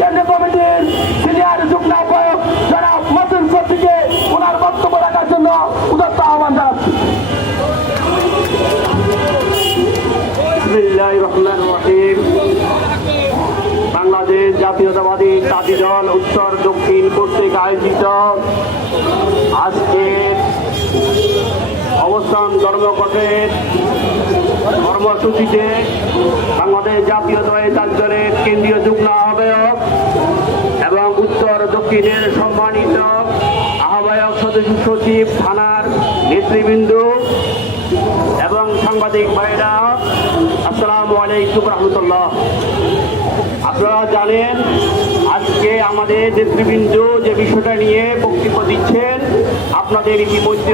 কেন্দ্রীয় কমিটির সিনিয়র যুগ্ম আহ্বায়ক জনাব মতিন শফিকে ওনার বক্তব্য রাখার জন্য উদাত্ত আহ্বান জানাচ্ছি। বিসমিল্লাহির রহমানির রহিম। বাংলাদেশ জাতীয়তাবাদী তাঁতি দল উত্তর দক্ষিণ কর্তৃক আয়োজিত আজকের অবস্থান ধর্মঘটের কর্মসূচিতে বাংলাদেশ জাতীয়তাবাদী তাঁতি দলের কেন্দ্রীয় যুগ্ম আহ্বায়ক এবং উত্তর দক্ষিণের সম্মানিত আহ্বায়ক সদস্য সচিব থানার নেতৃবৃন্দ এবং সাংবাদিক ভাইরা, আসসালামু আলাইকুম রহমতুল্লাহ। আপনারা জানেন আজকে আমাদের নেতৃবৃন্দ যে বিষয়টা নিয়ে বক্তব্য দিচ্ছেন আপনাদের ইতিমধ্যে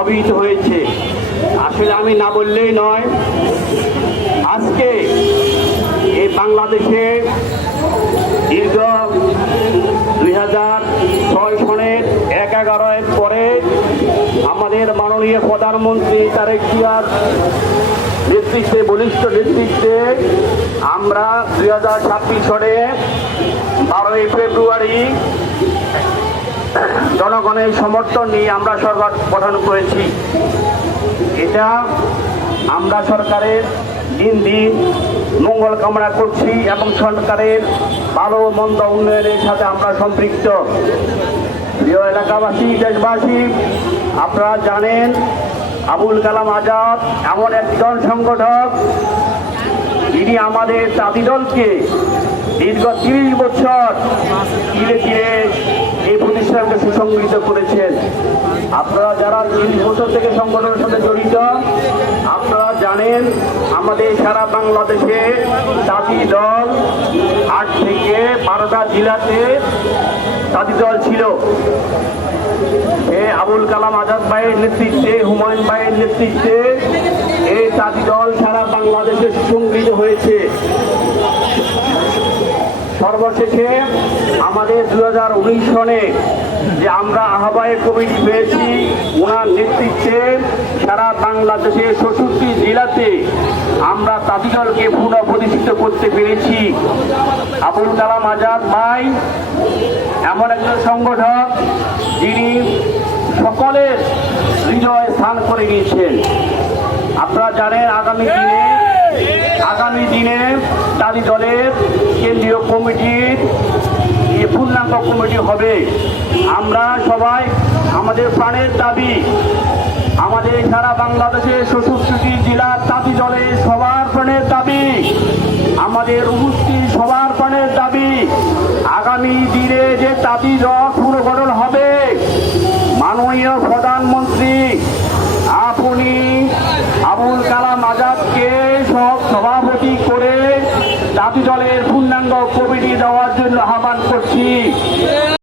অবহিত হয়েছে। আসলে আমি না বললেই নয়, আজকে এই বাংলাদেশে দীর্ঘ 2006 সনের 1/11 পরে আমাদের মাননীয় প্রধানমন্ত্রী তারেক জিয়ার নেতৃত্বে, বলিষ্ঠ নেতৃত্বে আমরা 2026 সনে 12ই ফেব্রুয়ারি জনগণের সমর্থন নিয়ে আমরা সরকার গঠন করেছি। এটা আমরা সরকারের দিন দিন মঙ্গল কামনা করছি এবং সরকারের ভালো মন্দ উন্নয়নের সাথে আমরা সম্পৃক্ত। প্রিয় এলাকাবাসী, দেশবাসী, আপনারা জানেন আবুল কালাম আজাদ এমন একজন সংগঠক যিনি আমাদের তাঁতি দলকে দীর্ঘ 30 বছর ধীরে ধীরে এই প্রতিষ্ঠানকে সুসংগঠিত করেছেন। আপনারা যারা 30 বছর থেকে সংগঠনের সাথে জড়িত, আপনারা জানেন আমাদের সারা বাংলাদেশে তাঁতি দল 8 থেকে 12টা জেলাতে তাঁতি দল ছিল। আবুল কালাম আজাদ ভাইয়ের নেতৃত্বে, হুমায়ুন ভাইয়ের নেতৃত্বে এই তাঁতি দল সারা বাংলাদেশে সুসংগঠিত হয়েছে। সর্বশেষে আমাদের 2019 সনে যে আমরা আহ্বায়ক কমিটি পেয়েছি, ওনার নেতৃত্বে সারা বাংলাদেশে 64 জেলাতে আমরা তাঁতি দলকে পুনঃপ্রতিষ্ঠিত করতে পেরেছি। আবুল কালাম আজাদ ভাই এমন একজন সংগঠক যিনি সকলের হৃদয়ে স্থান করে নিয়েছেন। আপনারা জানেন আগামী দিনে তাঁতি দলের কেন্দ্রীয় কমিটির পূর্ণাঙ্গ কমিটি হবে। আমরা সবাই আমাদের প্রাণের দাবি, আমাদের সারা বাংলাদেশে 64টি জেলার তাঁতি দলের সবার প্রাণের দাবি, আমাদের উপস্থিত সবার প্রাণের দাবি, আগামী দিনে যে তাঁতি দল পুনর্গঠন হবে, মাননীয় প্রধানমন্ত্রী আপনি আবুল কালাম আজাদকে সভাপতি করে তাঁতি দলের পূর্ণাঙ্গ কমিটি দেওয়ার জন্য আহ্বান করছি।